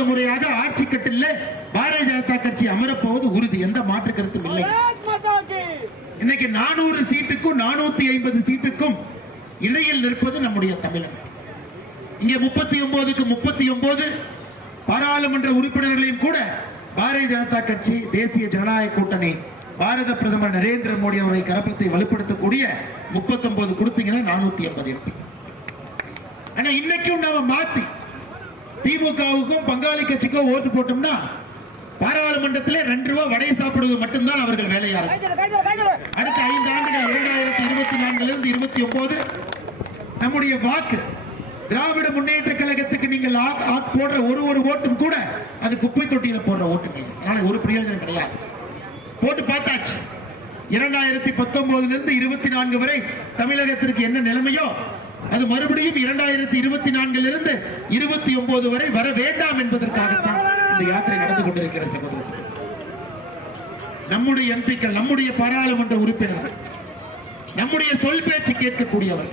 மூன்றாவது முறையாக ஆட்சி கட்டில் பாரதிய ஜனதா கட்சி அமரப்போவது உறுதி, எந்த மாற்று கருத்தும் இல்லை. இன்னைக்கு 400 சீட்டுக்கும் 450 சீட்டுக்கும் இடையில் நிற்பது நம்முடைய தமிழகம். இங்கே 39க்கு 39 பாராளுமன்ற உறுப்பினர்களையும் கூட பாரதிய ஜனதா கட்சி, தேசிய ஜனநாயக கூட்டணி, பாரத பிரதமர் நரேந்திர மோடி அவருடைய கரப்பத்தை வலுப்படுத்தக்கூடிய 39 கொடுத்தீங்கன்னா 480 எம்பி. ஆனா இன்னைக்கும் நாம மாத்தி திமுகவுக்கும் பங்காளி கட்சிக்கும் ஓட்டு போட்டோம்னா பாராளுமன்றத்தில் 2 ரூபாய் வடை சாப்பிடுவது மட்டும்தான் அவர்கள் வேலையா இருக்கும். அடுத்த 5 ஆண்டுகள் 2024 இருந்து 29 நம்முடைய வாக்கு திராவிட முன்னேற்ற கழகத்துக்கு நீங்கள் போடுற ஒரு ஓட்டும் கூட அது குப்பை தொட்டியில போடுற ஓட்டுங்க. அதனால ஒரு பிரயோஜனம் கிடையாது. போட்டு பார்த்தாச்சு. 2019 இருந்து 24 வரை தமிழகத்திற்கு என்ன நிலைமையோ அது மறுபடியும் 2024 இருந்து 29 வரை வர வேண்டாம் என்பதற்காகத்தான் இந்த யாத்திரை நடந்து கொண்டிருக்கிற சகோதரர். நம்முடைய எம்பிக்கள், நம்முடைய பாராளுமன்ற உறுப்பினர்கள், நம்முடைய சொல் பேச்சு கேட்கக்கூடியவர்,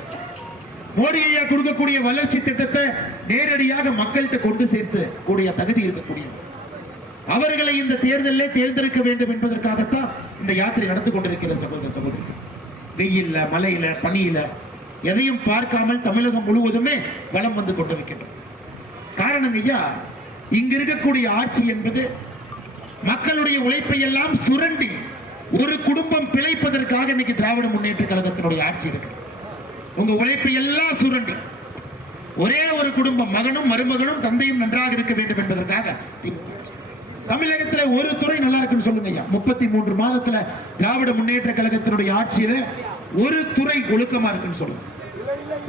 மோடி ஐயா கொடுக்கக்கூடிய வளர்ச்சி திட்டத்தை நேரடியாக மக்கள்கிட்ட கொண்டு சேர்த்து கூடிய தகுதி இருக்கக்கூடிய அவர்களை இந்த தேர்தலில் தேர்ந்தெடுக்க வேண்டும் என்பதற்காகத்தான் இந்த யாத்திரை நடந்து கொண்டிருக்கிற சகோதர சகோதரி. வெயில்ல, மலையில, பனியில எதையும் பார்க்காமல் தமிழகம் முழுவதுமே வலம் வந்து கொண்டிருக்கின்றோம். காரணம் ஐயா, இங்க இருக்கக்கூடிய ஆட்சி என்பது மக்களுடைய உழைப்பை எல்லாம் சுரண்டி ஒரு குடும்பம் பிழைப்பதற்காக இன்னைக்கு திராவிட முன்னேற்ற கழகத்தினுடைய ஆட்சி இருக்கு. உங்க உழைப்பை எல்லாம் சுரண்டி ஒரே ஒரு குடும்பம், மகனும் மருமகனும் தந்தையும் நன்றாக இருக்க வேண்டும் என்பதற்காக தமிழகத்தில் ஒரு துறை நல்லா இருக்குன்னு சொல்லுங்க ஐயா. 33 மாதத்துல திராவிட முன்னேற்ற கழகத்தினுடைய ஆட்சியில ஒரு துறை ஒழுக்கமா இருக்குன்னு சொல்லுங்க.